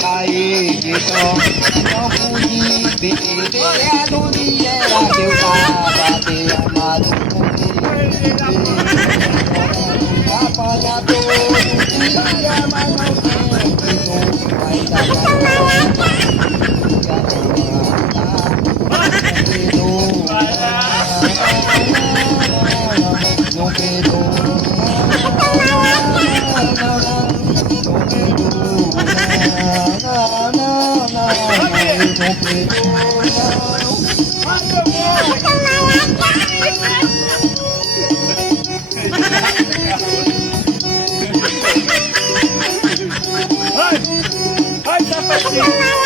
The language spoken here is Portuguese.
caí, então não pude perder a dúvida era que eu tava te amado apanhador dia, mas não sempre não vai dar não perdoa Ai, tá